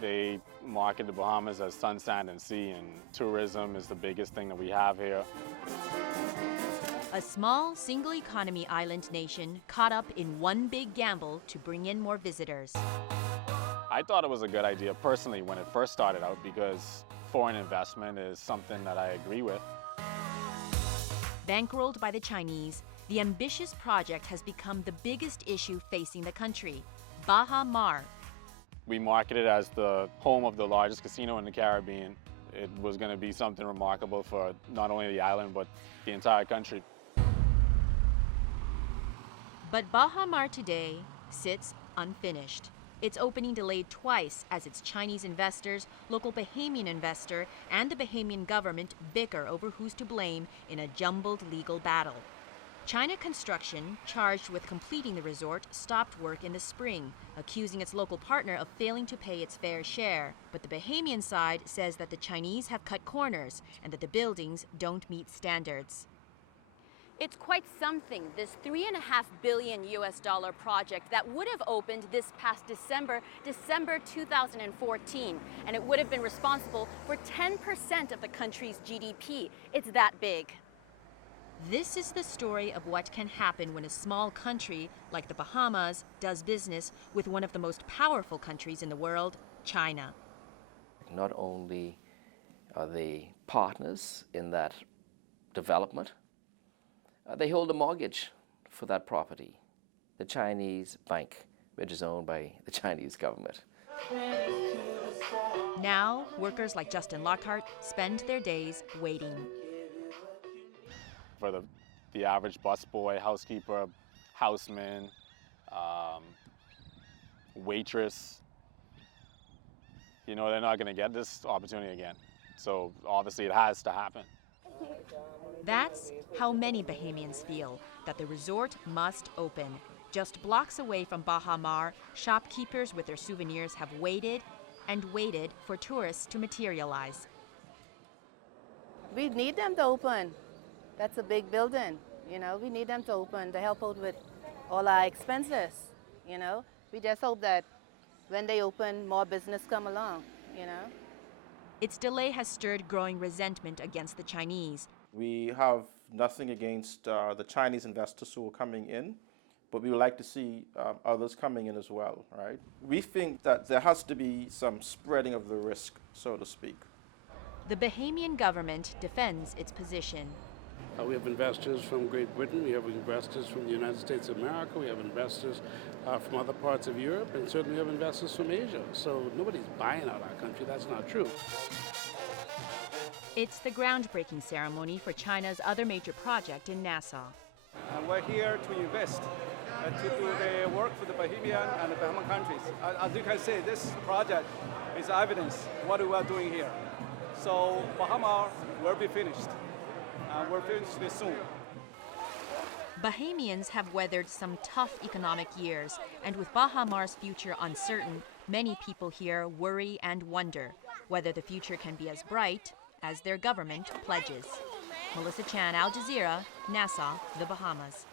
They market the Bahamas as sun, sand, and sea, and tourism is the biggest thing that we have here. A small, single-economy island nation caught up in one big gamble to bring in more visitors. I thought it was a good idea personally when it first started out because foreign investment is something that I agree with. Bankrolled by the Chinese, the ambitious project has become the biggest issue facing the country, Bahamas. We marketed it as the home of the largest casino in the Caribbean. It was going to be something remarkable for not only the island, but the entire country. But Bahamas today sits unfinished. Its opening delayed twice as its Chinese investors, local Bahamian investor, and the Bahamian government bicker over who's to blame in a jumbled legal battle. China Construction, charged with completing the resort, stopped work in the spring, accusing its local partner of failing to pay its fair share. But the Bahamian side says that the Chinese have cut corners and that the buildings don't meet standards. It's quite something, this $3.5 billion project that would have opened this past December 2014, and it would have been responsible for 10% of the country's GDP. It's that big. This is the story of what can happen when a small country like the Bahamas does business with one of the most powerful countries in the world, China. Not only are they partners in that development, they hold a mortgage for that property, the Chinese bank, which is owned by the Chinese government. Now, workers like Justin Lockhart spend their days waiting. For the average busboy, housekeeper, houseman, waitress, they're not going to get this opportunity again. So obviously it has to happen. That's how many Bahamians feel, that the resort must open. Just blocks away from Bahamas, shopkeepers with their souvenirs have waited and waited for tourists to materialize. We need them to open. That's a big building, we need them to open to help out with all our expenses, We just hope that when they open, more business come along, Its delay has stirred growing resentment against the Chinese. We have nothing against the Chinese investors who are coming in, but we would like to see others coming in as well, right? We think that there has to be some spreading of the risk, so to speak. The Bahamian government defends its position. We have investors from Great Britain, we have investors from the United States of America, we have investors from other parts of Europe, and certainly we have investors from Asia. So nobody's buying out our country, that's not true. It's the groundbreaking ceremony for China's other major project in Nassau. We're here to invest, to do the work for the Bahamian and the Bahamian countries. As you can see, this project is evidence of what we are doing here. So Bahamas will be finished. We're finished this soon. Bahamians have weathered some tough economic years, and with Bahamas' future uncertain, many people here worry and wonder whether the future can be as bright as their government pledges. Melissa Chan, Al Jazeera, Nassau, the Bahamas.